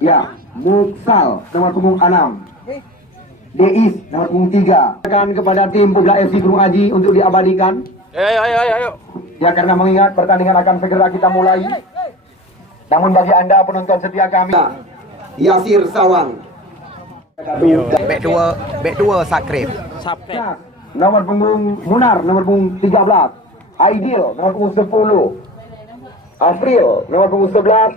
Ya, Muksal nomor punggung 6. Deis nomor punggung 3. Akan kepada tim Pebla FC Gunung Aji untuk diabadikan. Ayo. Ya, karena mengingat pertandingan akan segera kita mulai. Namun bagi Anda penonton setia kami, Yasir Sawang. Back 2 Sakrif. Nomor punggung Munar nomor punggung 13. Aidil nomor punggung 10. Afril nomor punggung 11.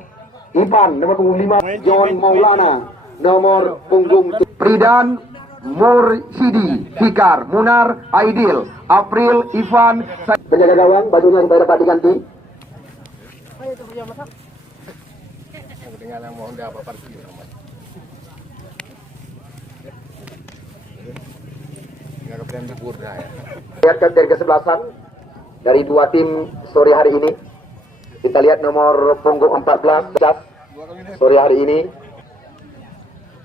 Ipan nomor punggung 5. John Maulana nomor punggung 7. Pridan Mursyidi, Fikar, Munar, Aidil, April, Ivan, penjaga gawang, bajunya supaya dapat diganti. Lihat kapten kesebelasan dari dua tim sore hari ini. Kita lihat nomor punggung 14 sore hari ini.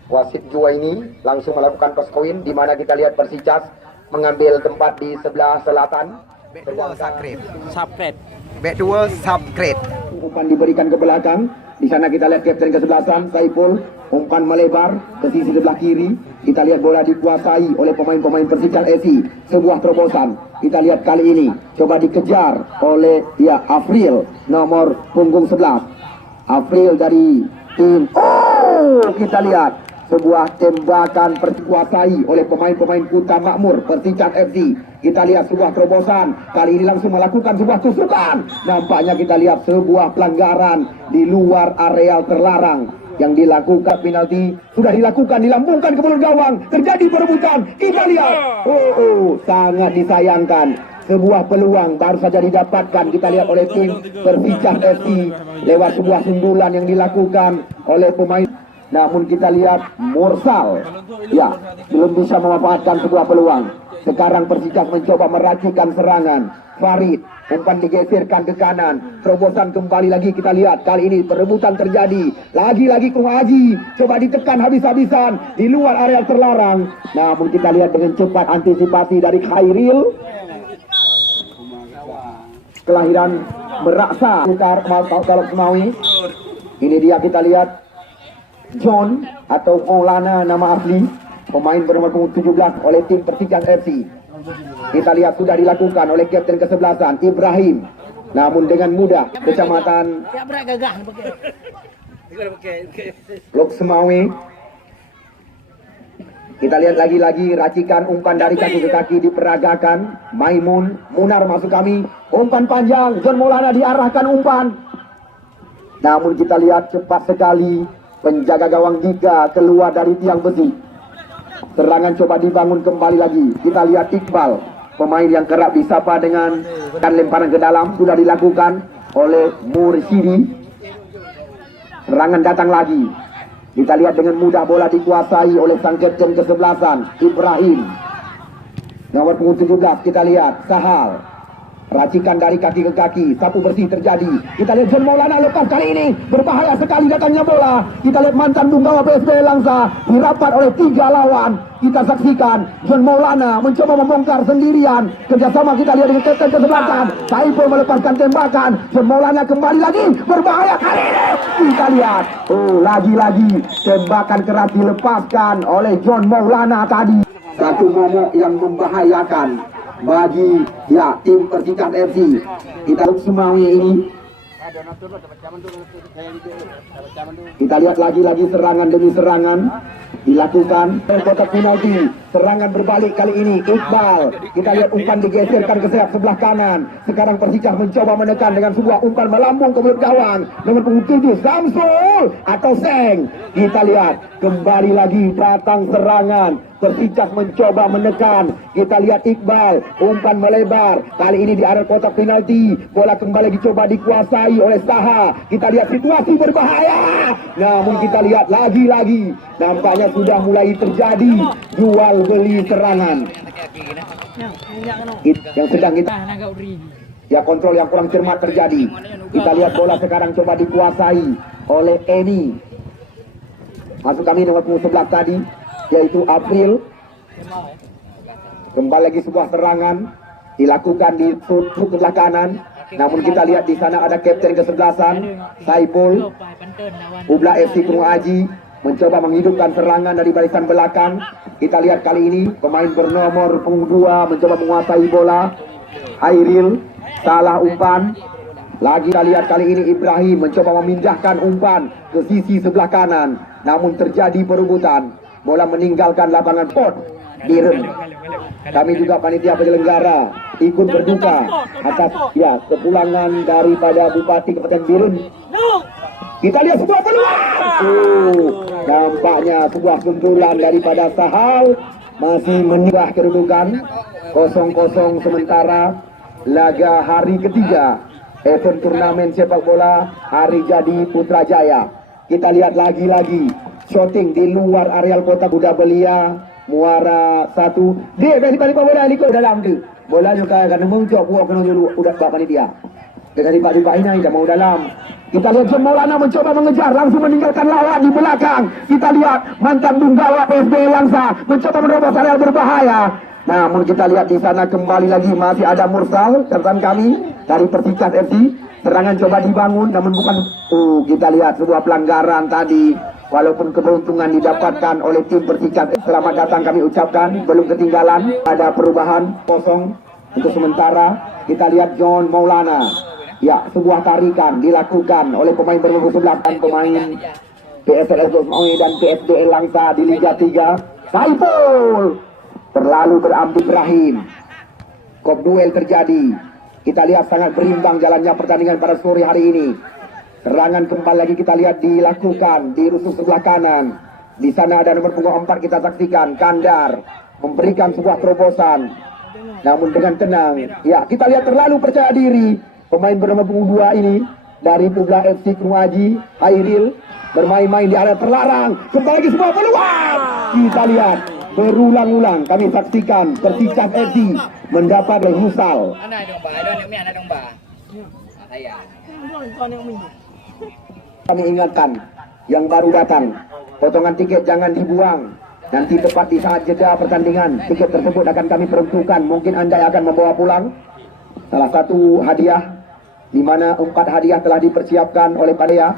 Wasit Jua ini langsung melakukan toss coin, di mana kita lihat Persicas mengambil tempat di sebelah selatan. Back 2 Sakrif. Sapret. Back 2 Sakrif. Umpan diberikan ke belakang. Di sana kita lihat kapten kesebelasan Saiful, umpan melebar ke sisi sebelah kiri. Kita lihat bola dikuasai oleh pemain-pemain Persicas FC. Sebuah terobosan. Kita lihat kali ini coba dikejar oleh Afril nomor punggung 11. Afril dari tim. Kita lihat sebuah tembakan dikuasai oleh pemain-pemain Kuta Makmur Persicas FC. Kita lihat sebuah terobosan, kali ini langsung melakukan sebuah tusukan. Nampaknya kita lihat sebuah pelanggaran di luar areal terlarang yang dilakukan. Penalti sudah dilakukan, dilambungkan ke mulut gawang, terjadi perebutan. Kita lihat, sangat disayangkan. Sebuah peluang baru saja didapatkan, kita lihat oleh tim Persicas FC lewat sebuah sundulan yang dilakukan oleh pemain. Namun kita lihat Mursal, belum bisa memanfaatkan sebuah peluang. Sekarang Persicas mencoba meracikan serangan. Farid, umpan digeserkan ke kanan. Terobosan kembali lagi kita lihat. Kali ini perebutan terjadi. Lagi-lagi Gunung Aji coba ditekan habis-habisan di luar area terlarang. Namun kita lihat dengan cepat antisipasi dari Khairil. Kelahiran Meraksa, kalau Semawi. Ini dia kita lihat. John atau Maulana nama asli, pemain bernomor punggung 17 oleh tim Persicas FC. Kita lihat sudah dilakukan oleh kapten kesebelasan Ibrahim. Namun dengan mudah kecamatan Lok Semawi. Kita lihat lagi-lagi racikan umpan dari kaki ke kaki diperagakan. Maimun, Munar masuk kami. Umpan panjang, John Maulana diarahkan umpan. Namun kita lihat cepat sekali penjaga gawang Dika keluar dari tiang besi. Serangan coba dibangun kembali lagi. Kita lihat Iqbal, pemain yang kerap disapa dengan lemparan ke dalam, sudah dilakukan oleh Mursyidi. Serangan datang lagi. Kita lihat dengan mudah bola dikuasai oleh sang kapten kesebelasan Ibrahim. Nomor punggung 17 kita lihat Sahal. Racikan dari kaki ke kaki, sapu bersih terjadi. Kita lihat John Maulana lepas kali ini, berbahaya sekali datangnya bola. Kita lihat mantan punggawa PSB Langsa dirapat oleh 3 lawan. Kita saksikan John Maulana mencoba membongkar sendirian. Kerjasama kita lihat dengan kapten kesebelasan Saiful melepaskan tembakan. John Maulana kembali lagi, berbahaya kali ini. Kita lihat, lagi-lagi tembakan keras dilepaskan oleh John Maulana tadi. Satu momok yang membahayakan bagi tim Persicas FC. Kita Semawi ini. Kita lihat lagi-lagi serangan demi serangan dilakukan. Kotak penalti, serangan berbalik kali ini Iqbal. Kita lihat umpan digeserkan ke sayap sebelah kanan. Sekarang Persicas mencoba menekan dengan sebuah umpan melambung ke mulut gawang. Nomor punggung 7 Samsul atau Seng. Kita lihat kembali lagi datang serangan. Persicas mencoba menekan. Kita lihat Iqbal, umpan melebar. Kali ini di area kotak penalti. Bola kembali dicoba dikuasai oleh Saha. Kita lihat situasi berbahaya. Namun kita lihat lagi-lagi nampaknya sudah mulai terjadi jual beli serangan. Yang sedang kita kontrol yang kurang cermat terjadi. Kita lihat bola sekarang coba dikuasai oleh Eni. Masuk kami nomor 11 tadi, yaitu April. Kembali lagi sebuah serangan dilakukan di sebelah kanan. Namun kita lihat di sana ada kapten kesebelasan Saipul. Ubla FC Kurung Aji mencoba menghidupkan serangan dari barisan belakang. Kita lihat kali ini pemain bernomor punggung 2 mencoba menguasai bola. Hairil salah umpan. Lagi kita lihat kali ini Ibrahim mencoba memindahkan umpan ke sisi sebelah kanan. Namun terjadi perebutan. Bola meninggalkan lapangan pot. Biren. Kami juga panitia penyelenggara ikut berduka atas kepulangan daripada Bupati Kabupaten Biren. Kita lihat sebuah peluang. Nampaknya sebuah sundulan daripada Sahal. Masih meninggal kedudukan 0-0 sementara laga hari ketiga event turnamen sepak bola Hari Jadi Putrajaya. Kita lihat lagi-lagi shooting di luar areal kota Kuda Belia. Muara 1. Dia balik bola ikut dalam tu. Bola juga akan mengucap buat kena dulu udah bapak ni dia. Dengan lipat-lipat ini dah mau dalam. Kita lihat John Maulana mencoba mengejar, langsung meninggalkan lawan di belakang. Kita lihat mantan penggawa PSB Langsa mencoba menerobos area berbahaya. Namun kita lihat di sana kembali lagi masih ada Mursal catatan kami dari Persikat FC. Serangan coba dibangun namun bukan. Kita lihat sebuah pelanggaran tadi. Walaupun keberuntungan didapatkan oleh tim Persikat. Selamat datang kami ucapkan, belum ketinggalan. Ada perubahan kosong untuk sementara. Kita lihat John Maulana. Ya, sebuah tarikan dilakukan oleh pemain bernomor 11 pemain PSLS Dosmoi dan PSDL Langsa di Liga 3. Saiful terlalu berambil Ibrahim. Kop duel terjadi. Kita lihat sangat berimbang jalannya pertandingan pada sore hari ini. Serangan kembali lagi kita lihat dilakukan di rusuk sebelah kanan. Di sana ada nomor punggung 4 kita saksikan Kandar memberikan sebuah terobosan. Namun dengan tenang. Ya, kita lihat terlalu percaya diri. Pemain bernomor punggung 2 ini dari Ubla FC Kurung Aji, Hairil bermain-main di area terlarang. Kembali lagi sebuah peluang. Kita lihat berulang-ulang kami saksikan Persikat FC mendapat Rusal. Kami ingatkan yang baru datang, potongan tiket jangan dibuang. Nanti tepat di saat jeda pertandingan, tiket tersebut akan kami peruntukkan. Mungkin Anda akan membawa pulang salah satu hadiah, di mana 4 hadiah telah dipersiapkan oleh Padea.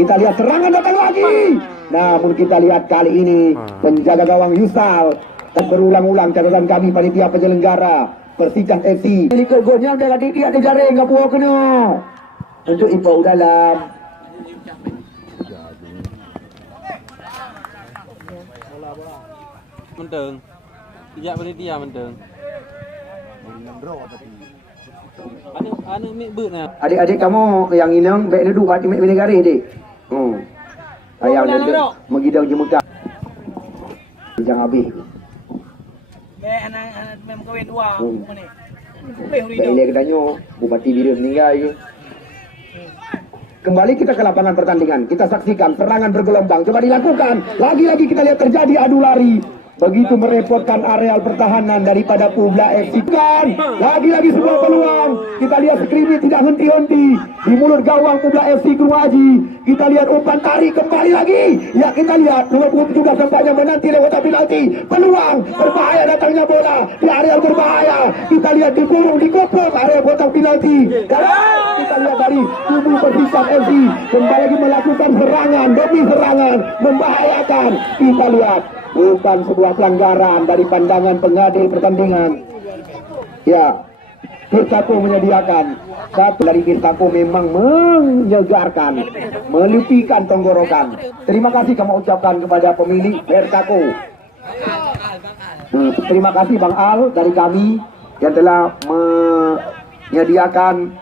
Kita lihat serangan datang lagi. Namun kita lihat kali ini penjaga gawang Yusal. Dan berulang-ulang catatan kami panitia penyelenggara Persikat FC. Ikut golnya udah tadi dia dijaring ke pulau kena. Untuk info dalam. Menteng. Tidak panitia menteng. Anu mik beut nah. Adik-adik kamu yang inang baik duduk kat mik negara dik. Ayam dia megidang je Mekah. Jangan habis. Anak memang kahwin 2 ni. Baiklah katanya Bupati Biren meninggal je. Kembali kita ke lapangan pertandingan. Kita saksikan serangan bergelombang coba dilakukan. Lagi-lagi kita lihat terjadi adu lari. Begitu merepotkan areal pertahanan daripada Ubla FC. Lagi-lagi sebuah peluang. Kita lihat skrimi tidak henti-henti di mulut gawang Ubla FC Kurung Aji. Kita lihat umpan tarik kembali lagi. Ya, kita lihat nomor 17 tampaknya menanti lewat penalti. Peluang berbahaya datangnya bola di areal berbahaya. Kita lihat dikurung, dikopong areal kotak penalti. Dan kita lihat dari tubuh Persikat FC kembali lagi melakukan serangan demi serangan membahayakan. Kita lihat bukan sebuah pelanggaran dari pandangan pengadil pertandingan. Ya, Tirtaku menyediakan. Satu dari Tirtaku memang menyegarkan, melupikan tenggorokan. Terima kasih kamu ucapkan kepada pemilik Tirtaku. Terima kasih Bang Al dari kami yang telah menyediakan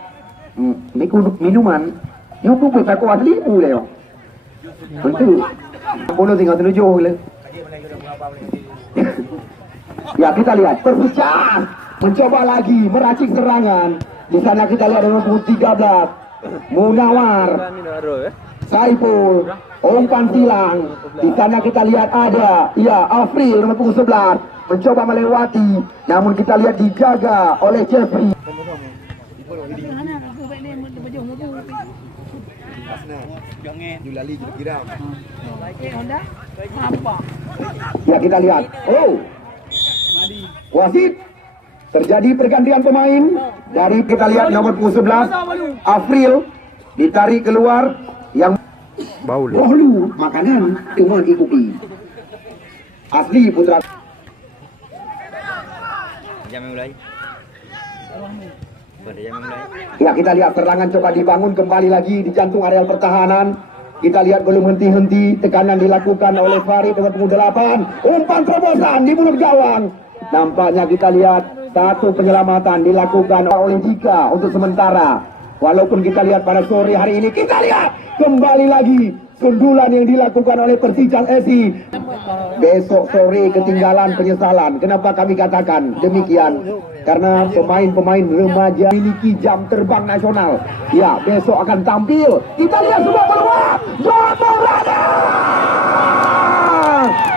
minuman. Yang pun Tirtaku asli boleh. Betul. Boleh tinggal tujuh le. Ya, kita lihat Persikat mencoba lagi meracik serangan. Di sana kita lihat nomor 13 Munawar, Saiful, umpan silang. Di sana kita lihat ada Afril nomor 11 mencoba melewati, namun kita lihat dijaga oleh Jeffrey. Ya, kita lihat. Wasit Terjadi pergantian pemain. Dari kita lihat nomor 11 Afril ditarik keluar, yang Bolu makanan cuma ikuti. Asli putra. Jam yang mulai. Ya, kita lihat serangan coba dibangun kembali lagi di jantung areal pertahanan. Kita lihat belum henti-henti, tekanan dilakukan oleh Farid dengan punggung 8. Umpan terobosan di mulut gawang. Nampaknya kita lihat satu penyelamatan dilakukan oleh Jika untuk sementara. Walaupun kita lihat pada sore hari ini, kita lihat kembali lagi sundulan yang dilakukan oleh Persijap SI. Besok sore ketinggalan penyesalan. Kenapa kami katakan demikian? Karena pemain-pemain remaja memiliki jam terbang nasional. Ya, besok akan tampil. Kita lihat semua peluang. John Maulana.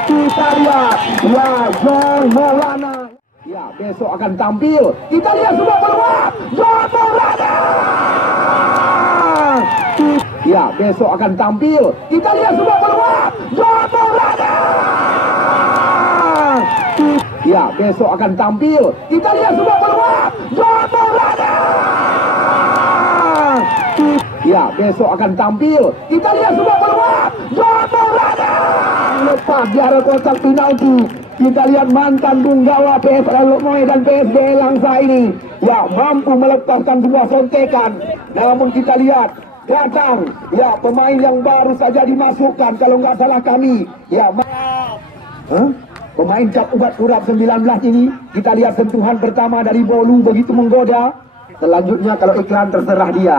Kita lihat, ya, John Maulana. Ya, besok akan tampil. Kita lihat semua peluang. John Maulana. Ya, besok akan tampil. Kita lihat semua peluang. John Maulana. Ya, besok akan tampil. Kita lihat semua peluang. John Maulana. Ya, besok akan tampil. Kita lihat semua peluang. John Maulana. Lepas di arah kotak penalti. Kita lihat mantan Bunggawa PSL Lokmoy dan PSBL Langsa ini, ya, mampu melepaskan sebuah sontekan. Namun kita lihat datang, ya, pemain yang baru saja dimasukkan kalau nggak salah kami, ya, pemain Cap Ubat Urap 19 ini. Kita lihat sentuhan pertama dari Bolu begitu menggoda. Selanjutnya kalau iklan terserah dia.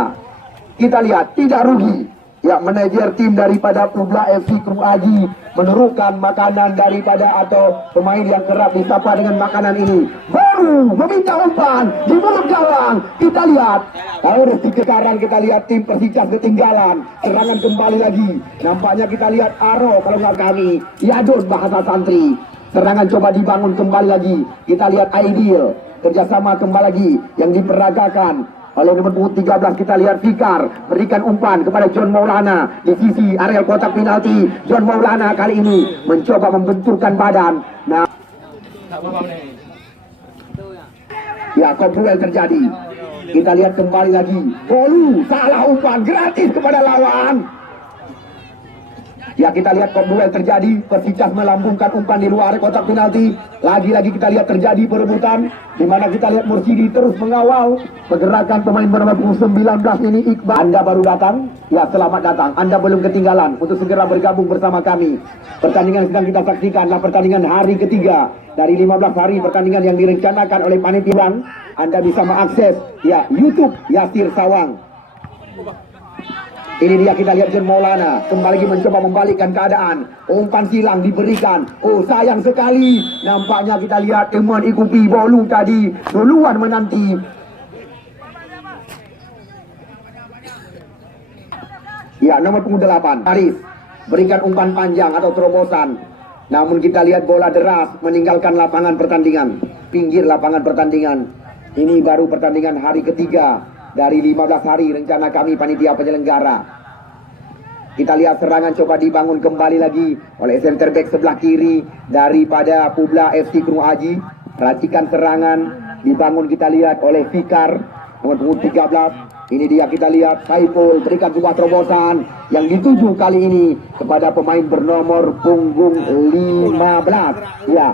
Kita lihat tidak rugi, ya, manajer tim daripada Publa FC Kru Aji menerukan makanan daripada atau pemain yang kerap disapa dengan makanan ini. Baru meminta umpan di mulut gawang. Kita lihat harus sekarang kita lihat tim Persijap ketinggalan. Serangan kembali lagi. Nampaknya kita lihat Aro kalau nggak kami. Yadun bahasa santri. Serangan coba dibangun kembali lagi. Kita lihat Aidil. Kerjasama kembali lagi yang diperagakan oleh nomor 13. Kita lihat Fikar berikan umpan kepada John Maulana di sisi areal kotak penalti. John Maulana kali ini mencoba membenturkan badan. Nah, ya, kontrol terjadi. Kita lihat kembali lagi. Bolu salah umpan gratis kepada lawan. Ya, kita lihat duel terjadi. Persijap melambungkan umpan di luar kotak penalti. Lagi-lagi kita lihat terjadi perebutan, di mana kita lihat Mursidi terus mengawal pergerakan pemain bernama 19 ini. Iqbal, Anda baru datang? Ya, selamat datang. Anda belum ketinggalan untuk segera bergabung bersama kami. Pertandingan yang sedang kita saksikan adalah pertandingan hari ketiga dari 15 hari pertandingan yang direncanakan oleh panitia. Anda bisa mengakses, ya, YouTube Yasir Sawang. Ini dia, kita lihat John Maulana kembali lagi mencoba membalikkan keadaan. Umpan silang diberikan. Oh, sayang sekali. Nampaknya kita lihat teman ikuti Bolu tadi duluan menanti. Ya, nomor punggung 8 Arif berikan umpan panjang atau terobosan. Namun kita lihat bola deras meninggalkan lapangan pertandingan, pinggir lapangan pertandingan. Ini baru pertandingan hari ketiga dari 15 hari rencana kami panitia penyelenggara. Kita lihat serangan coba dibangun kembali lagi oleh center back sebelah kiri daripada Publa FC Kru Aji. Racikan serangan dibangun kita lihat oleh Fikar nomor punggung 13. Ini dia, kita lihat Saiful berikan sebuah terobosan yang dituju kali ini kepada pemain bernomor punggung 15. Ya,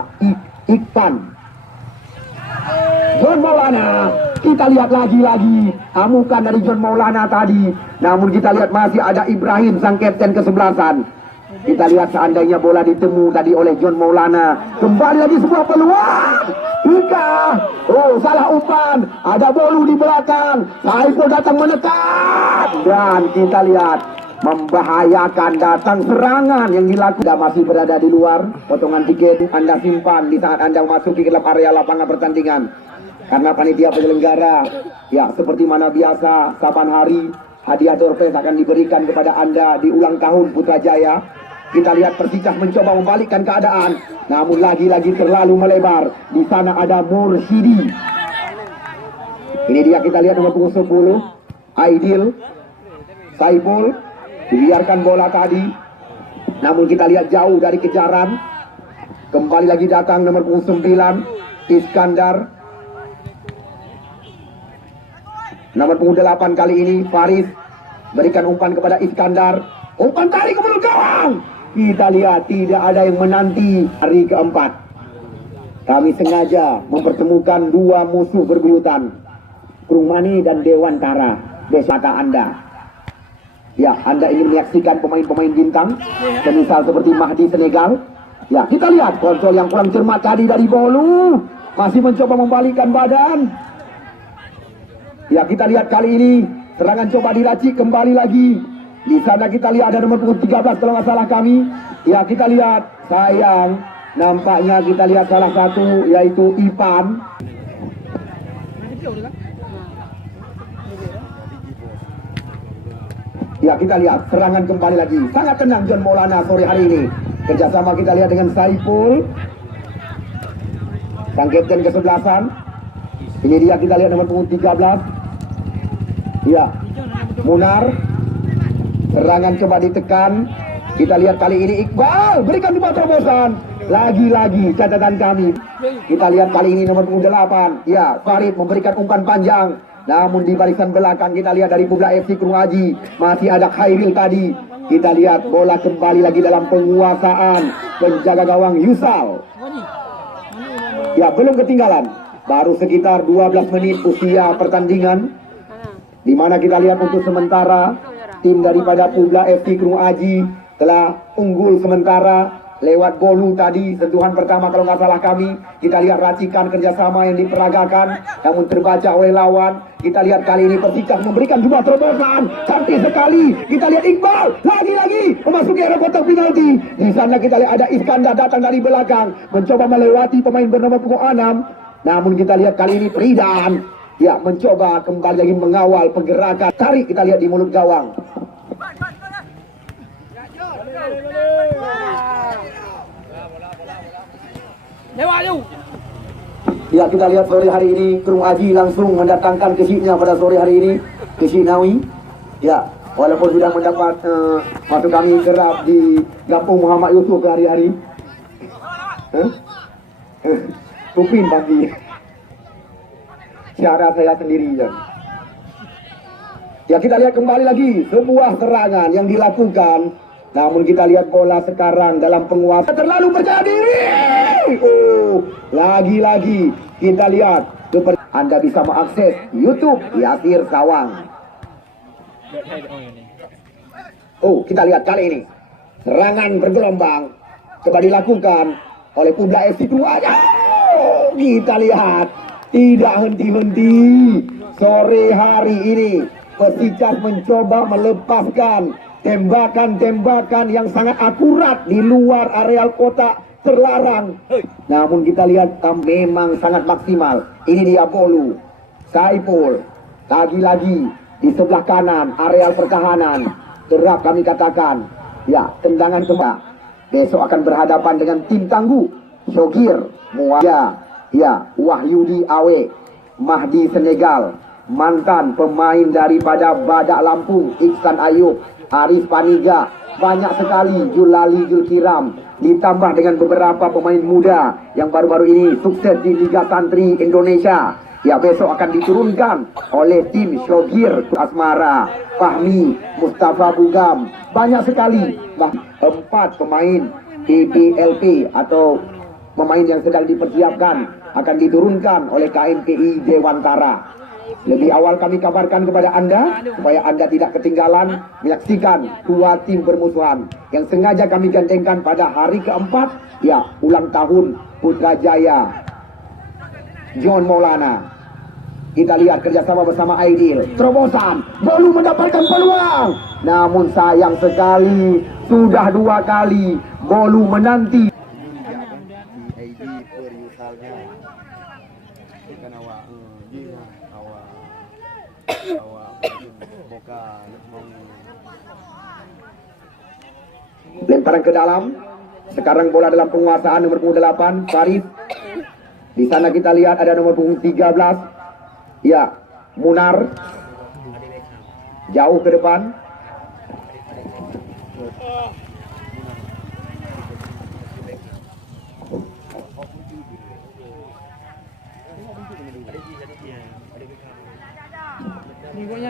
Ikpan. John Maulana, kita lihat lagi-lagi amukan dari John Maulana tadi. Namun kita lihat masih ada Ibrahim sang kapten kesebelasan. Kita lihat seandainya bola ditemu tadi oleh John Maulana. Kembali lagi sebuah peluang. Ika, oh, salah umpan. Ada Bolu di belakang. Saiful datang menekan. Dan kita lihat membahayakan datang serangan yang dilakukan. Masih berada di luar potongan tiket. Anda simpan di saat Anda memasuki ke dalam area lapangan pertandingan. Karena panitia penyelenggara, ya, seperti mana biasa, kapan hari hadiah Dorpes akan diberikan kepada Anda di ulang tahun Putrajaya. Kita lihat Persijap mencoba membalikkan keadaan, namun lagi-lagi terlalu melebar. Di sana ada Mursidi. Ini dia, kita lihat nomor punggung 10 Aidil. Saiful dibiarkan bola tadi, namun kita lihat jauh dari kejaran. Kembali lagi datang nomor punggung 9 Iskandar. Nomor punggung 8 kali ini Faris berikan umpan kepada Iskandar. Umpan tarik ke mulut gawang. Kita lihat tidak ada yang menanti hari keempat. Kami sengaja mempertemukan dua musuh berbuyutan, Krungmani dan Dewantara. Besata Anda. Ya, Anda ingin menyaksikan pemain-pemain bintang, semisal seperti Mahdi Senegal. Ya, kita lihat kontrol yang kurang cermat tadi dari Bolu. Masih mencoba membalikkan badan. Ya, kita lihat kali ini serangan coba diracik kembali lagi. Di sana kita lihat ada nomor punggung 13 kalau nggak salah kami. Ya, kita lihat, sayang, nampaknya kita lihat salah satu yaitu Ipan. Ya, kita lihat serangan kembali lagi. Sangat tenang John Maulana sore hari ini. Kerjasama kita lihat dengan Saiful, sang kapten kesebelasan. Ini dia, kita lihat nomor punggung 13. Ya, Munar. Serangan coba ditekan. Kita lihat kali ini Iqbal berikan dua terobosan. Lagi-lagi catatan kami. Kita lihat kali ini nomor punggung 8. Ya, Farid memberikan umpan panjang. Namun di barisan belakang kita lihat dari Publa FC Krung Haji masih ada Khairil tadi. Kita lihat bola kembali lagi dalam penguasaan penjaga gawang Yusal. Ya, belum ketinggalan. Baru sekitar 12 menit usia pertandingan, di mana kita lihat untuk sementara tim daripada Publa FC Krung Haji telah unggul sementara lewat Bolu tadi. Sentuhan pertama kalau nggak salah kami. Kita lihat racikan kerjasama yang diperagakan, namun terbaca oleh lawan. Kita lihat kali ini Persikap memberikan dua terobosan. Cantik sekali. Kita lihat Iqbal lagi-lagi memasuki area kotak penalti. Di sana kita lihat ada Iskandar datang dari belakang, mencoba melewati pemain bernama punggung 6. Namun kita lihat kali ini Pridan, ya, mencoba kembali lagi mengawal pergerakan. Tarik kita lihat di mulut gawang. Ya, kita lihat sore hari ini Krung Haji langsung mendatangkan kesiknya pada sore hari ini, kesik Nawi. Ya, walaupun sudah mendapat waktu kami kerap di Kampung Muhammad Yusuf hari-hari. Tupin pasti. Cara saya sendiri ya. Ya, kita lihat kembali lagi sebuah serangan yang dilakukan. Namun kita lihat bola sekarang dalam penguasaan terlalu percaya diri. Oh, lagi-lagi kita lihat. Anda bisa mengakses YouTube Yasir Sawang. Oh, kita lihat kali ini serangan bergelombang coba dilakukan oleh Publa FC Krung Haji. Oh, kita lihat tidak henti-henti sore hari ini. Persikap mencoba melepaskan tembakan-tembakan yang sangat akurat di luar areal kotak terlarang. Namun kita lihat memang sangat maksimal. Ini dia Bolu, Saiful, lagi-lagi di sebelah kanan areal pertahanan. Kerap kami katakan, ya, tendangan kembali. Besok akan berhadapan dengan tim tangguh Syogir, Muaya, ya, Wahyudi Awe, Mahdi Senegal, mantan pemain daripada Badak Lampung, Iksan Ayub, Arif Paniga, banyak sekali, Julali Julkiram, ditambah dengan beberapa pemain muda yang baru-baru ini sukses di Liga Santri Indonesia. Ya, besok akan diturunkan oleh tim Syogir, Asmara, Fahmi, Mustafa Bugam, banyak sekali. 4 pemain PPLP atau pemain yang sedang dipersiapkan akan diturunkan oleh KMPI Dewantara. Lebih awal kami kabarkan kepada Anda supaya Anda tidak ketinggalan menyaksikan dua tim bermusuhan yang sengaja kami gandengkan pada hari keempat, ya, ulang tahun Putrajaya John Maulana. Kita lihat kerjasama bersama Aidil. Terobosan, Bolu mendapatkan peluang, namun sayang sekali sudah 2 kali Bolu menanti. Lemparan ke dalam. Sekarang bola dalam penguasaan nomor punggung 8 Farid. Di sana kita lihat ada nomor punggung 13. Ya, Munar. Jauh ke depan.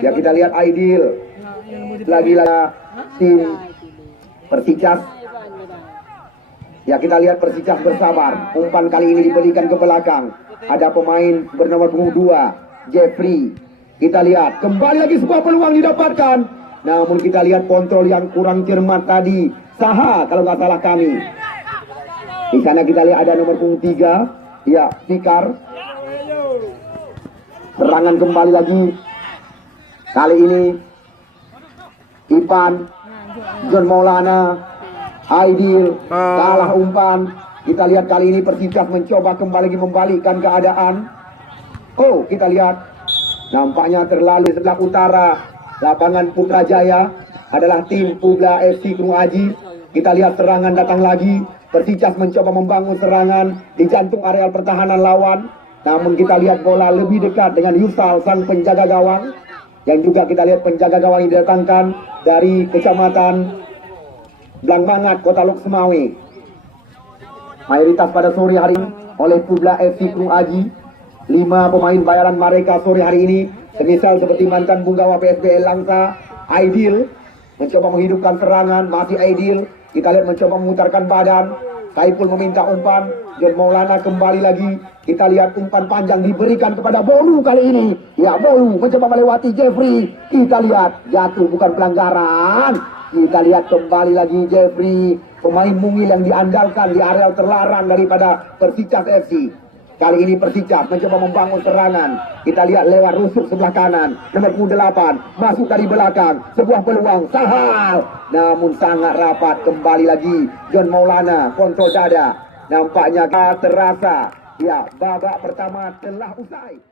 Ya kita lihat Aidil. Lagi-lagi tim Persicas. Ya kita lihat Persicas bersabar. Umpan kali ini diberikan ke belakang. Ada pemain bernomor punggung 2, Jeffrey. Kita lihat kembali lagi sebuah peluang didapatkan. Namun kita lihat kontrol yang kurang cermat tadi. Saha kalau nggak salah kami. Di sana kita lihat ada nomor punggung 3, ya Fikar. Serangan kembali lagi. Kali ini Ipan, John Maulana, Aidil, salah umpan. Kita lihat kali ini Persicas mencoba kembali lagi membalikkan keadaan. Oh, kita lihat nampaknya terlalu sebelah utara lapangan Putrajaya adalah tim Publa FC Gunung Aji. Kita lihat serangan datang lagi. Persicas mencoba membangun serangan di jantung areal pertahanan lawan. Namun kita lihat bola lebih dekat dengan Yusal sang penjaga gawang. Yang juga kita lihat penjaga gawang yang didatangkan dari kecamatan Blangmangat, Kota Lok Semawe. Mayoritas pada sore hari ini oleh Publa FC Gunung Aji. 5 pemain bayaran mereka sore hari ini semisal seperti mantan punggawa PSBL Langsa, Aidil mencoba menghidupkan serangan, masih Aidil. Kita lihat mencoba memutarkan badan. Saiful meminta umpan. John Maulana kembali lagi. Kita lihat umpan panjang diberikan kepada Bolu kali ini. Ya, Bolu mencoba melewati Jeffrey. Kita lihat jatuh bukan pelanggaran. Kita lihat kembali lagi Jeffrey, pemain mungil yang diandalkan di areal terlarang daripada Persicas FC. Kali ini Persicas mencoba membangun serangan. Kita lihat lewat rusuk sebelah kanan. Nomor 8 masuk dari belakang. Sebuah peluang Sahal. Namun sangat rapat. Kembali lagi John Maulana kontrol dada. Nampaknya terasa. Ya, babak pertama telah usai.